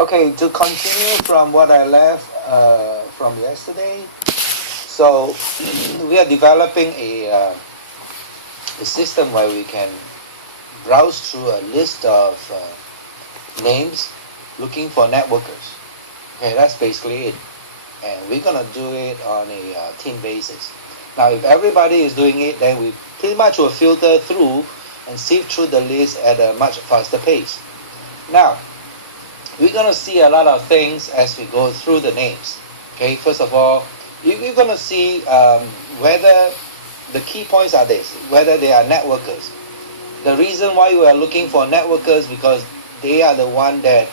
Okay, to continue from what I left from yesterday, so we are developing a system where we can browse through a list of names looking for networkers. Okay, that's basically it. And we're going to do it on a team basis. Now, if everybody is doing it, then we pretty much will filter through and sift through the list at a much faster pace. Now, we're going to see a lot of things as we go through the names. Okay, first of all, you're going to see whether the key points are this, whether they are networkers. The reason why we are looking for networkers because they are the one that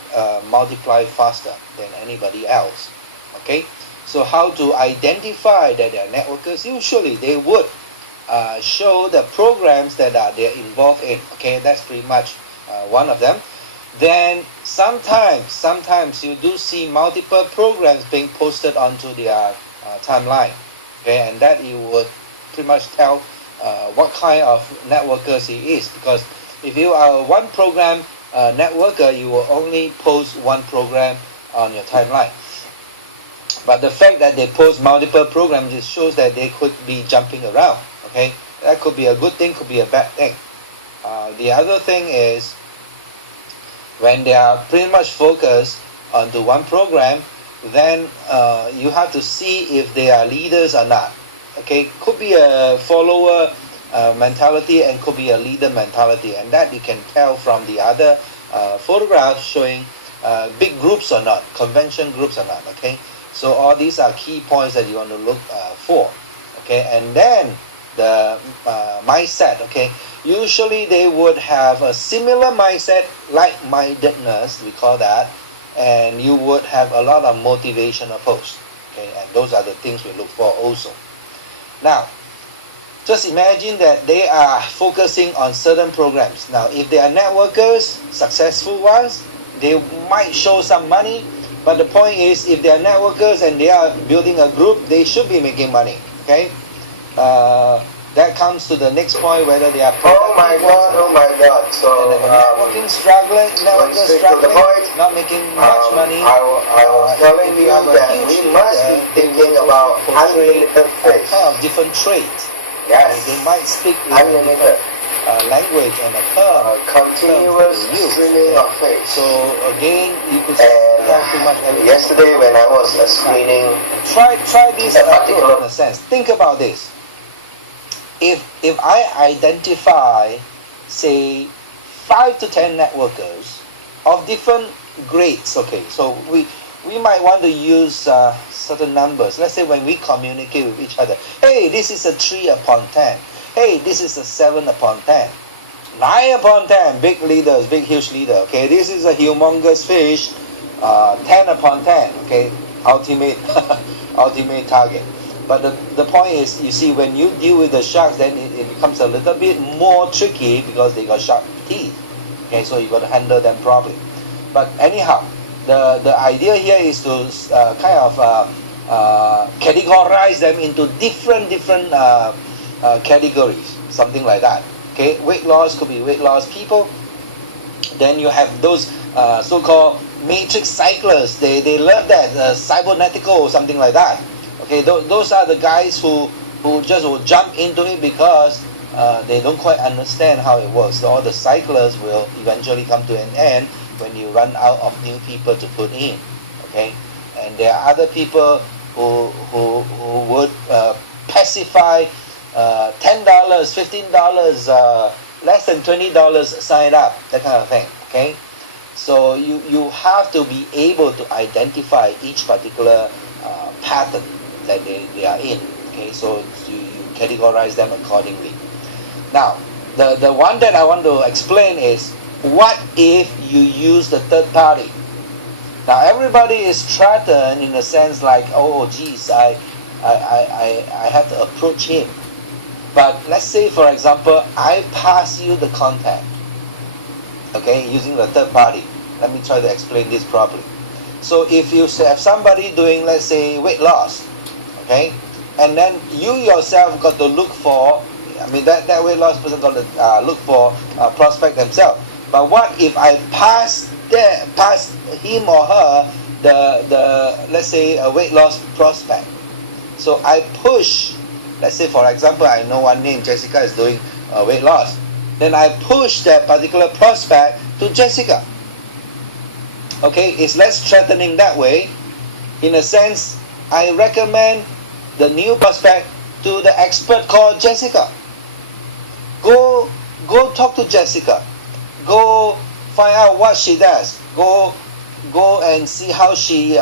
multiply faster than anybody else. Okay, so how to identify that they are networkers? Usually they would show the programs that they're involved in. Okay, that's pretty much one of them. Then sometimes you do see multiple programs being posted onto their timeline. Okay, and that you would pretty much tell what kind of networkers he is, because if you are one program networker, you will only post one program on your timeline. But the fact that they post multiple programs just shows that they could be jumping around. Okay, that could be a good thing, could be a bad thing. The other thing is when they are pretty much focused onto one program, then you have to see if they are leaders or not. Okay, could be a follower mentality and could be a leader mentality, and that you can tell from the other photographs showing big groups or not, convention groups or not. Okay, so all these are key points that you want to look for. Okay, and then the mindset. Okay, usually they would have a similar mindset, like-mindedness, we call that, and you would have a lot of motivational posts. Okay, and those are the things we look for also. Now, just imagine that they are focusing on certain programs. Now, if they are networkers, successful ones, they might show some money, but the point is, if they are networkers and they are building a group, they should be making money. Okay, that comes to the next point, whether they are oh my god. So networking struggling, not making much money. I was telling you that we must be thinking about unlimited face. Kind of different traits. Yes. They might speak in a different language and a term. Continuous screening of face. So again, you could tell too much. Yesterday when I was screening, try this in a sense. Think about this. If I identify, say, 5 to 10 networkers of different grades, okay, so we might want to use certain numbers. Let's say when we communicate with each other, hey, this is a 3 upon 10. Hey, this is a 7 upon 10. 9 upon 10, big leaders, big huge leader. Okay, this is a humongous fish, 10 upon 10. Okay, ultimate target. But the point is, you see, when you deal with the sharks, then it becomes a little bit more tricky because they got sharp teeth. Okay, so you got to handle them properly. But anyhow, the idea here is to kind of categorize them into different categories, something like that. Okay, weight loss could be weight loss people. Then you have those so-called matrix cyclists. They love that cybernetical or something like that. Okay, those are the guys who just will jump into it because they don't quite understand how it works. So all the cyclists will eventually come to an end when you run out of new people to put in. Okay, and there are other people who would pacify $10, $15, less than $20 sign up, that kind of thing. Okay, so you have to be able to identify each particular pattern that they are in. Okay, so you categorize them accordingly. Now, the one that I want to explain is, what if you use the third party? Now, everybody is threatened in a sense like, oh geez, I have to approach him. But let's say, for example, I pass you the contact, okay, using the third party. Let me try to explain this properly. So if you have somebody doing, let's say, weight loss, okay, and then you yourself got to look for, that weight loss person got to look for prospect themselves. But what if I pass pass him or her the let's say a weight loss prospect. So I push, let's say for example, I know one name, Jessica is doing weight loss. Then I push that particular prospect to Jessica. Okay, it's less threatening that way. In a sense, I recommend the new prospect to the expert called Jessica. Go talk to Jessica. Go find out what she does. Go and see how she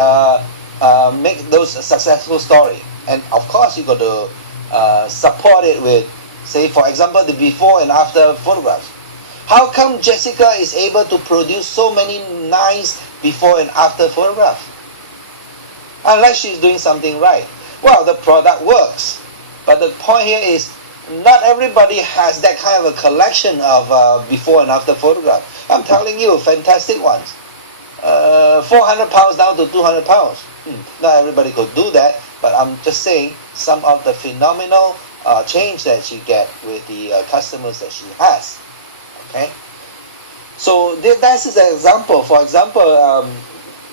make those successful story. And of course, you got to support it with, say, for example, the before and after photographs. How come Jessica is able to produce so many nice before and after photographs? Unless she's doing something right. Well, the product works. But the point here is, not everybody has that kind of a collection of before and after photographs. I'm telling you, fantastic ones. 400 pounds down to 200 pounds. Not everybody could do that, but I'm just saying some of the phenomenal change that she get with the customers that she has. Okay, so that's an example. For example,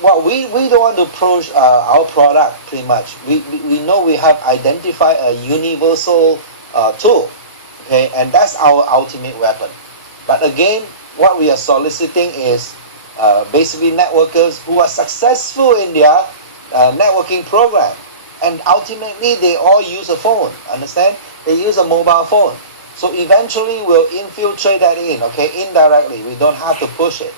well, we don't want to approach our product pretty much. We know we have identified a universal tool, okay, and that's our ultimate weapon. But again, what we are soliciting is basically networkers who are successful in their networking program, and ultimately they all use a phone. Understand? They use a mobile phone. So eventually we'll infiltrate that in, okay, indirectly. We don't have to push it.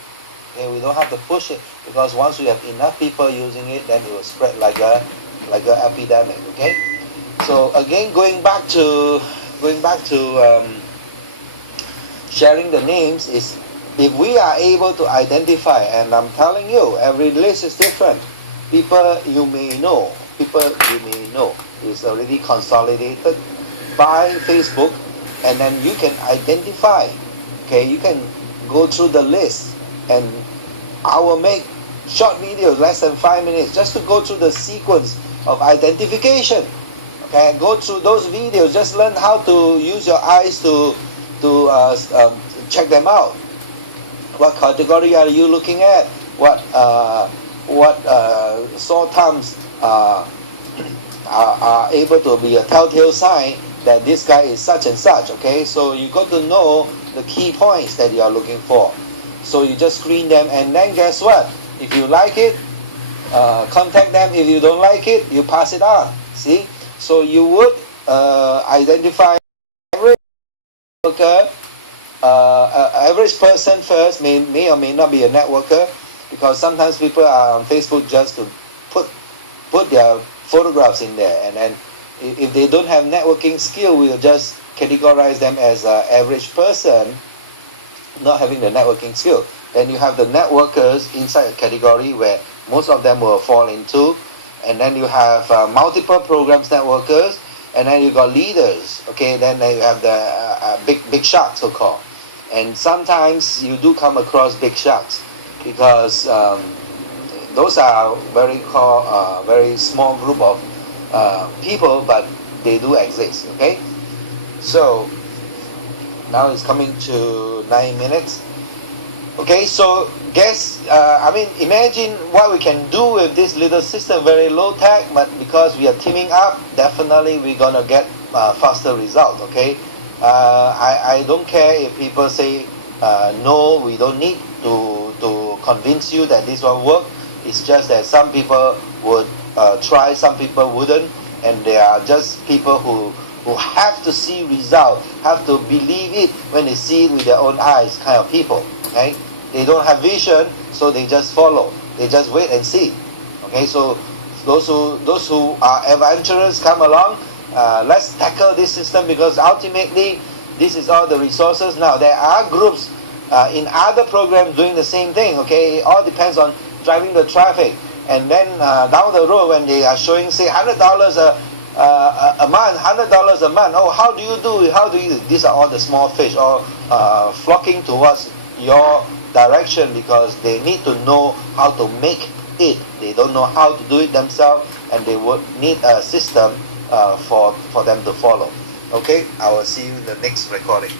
Okay, we don't have to push it, because once we have enough people using it, then it will spread like a epidemic. Okay. So again, going back to sharing the names is, if we are able to identify, and I'm telling you, every list is different. People you may know is already consolidated by Facebook, and then you can identify. Okay, you can go through the list, and I will make short videos, less than 5 minutes, just to go through the sequence of identification. Okay, go through those videos, just learn how to use your eyes to check them out. What category are you looking at? What sore thumbs are able to be a telltale sign that this guy is such and such. Okay, so you got to know the key points that you are looking for. So you just screen them, and then guess what? If you like it, contact them. If you don't like it, you pass it on. See? So you would identify average worker, average person first, may or may not be a networker, because sometimes people are on Facebook just to put their photographs in there, and then if they don't have networking skill, we'll just categorize them as an average person not having the networking skill. Then you have the networkers inside a category where most of them will fall into, and then you have multiple programs networkers, and then you got leaders. Okay, then you have the big sharks, so called. And sometimes you do come across big sharks, because those are very small group of people, but they do exist. Okay, so now it's coming to 9 minutes. Okay, so imagine what we can do with this little system, very low tech, but because we are teaming up, definitely we're gonna get faster result. Okay, I don't care if people say no, we don't need to convince you that this will work. It's just that some people would try, some people wouldn't, and they are just people who have to see result, have to believe it when they see it with their own eyes, kind of people. Okay, they don't have vision, so they just follow. They just wait and see. Okay, so those who are adventurous, come along. Let's tackle this system, because ultimately this is all the resources. Now there are groups in other programs doing the same thing. Okay, it all depends on driving the traffic, and then down the road when they are showing, say, $100 a month, $100 a month. Oh, how do you do it? How do you? These are all the small fish, all flocking towards your direction, because they need to know how to make it. They don't know how to do it themselves, and they would need a system for them to follow. Okay, I will see you in the next recording.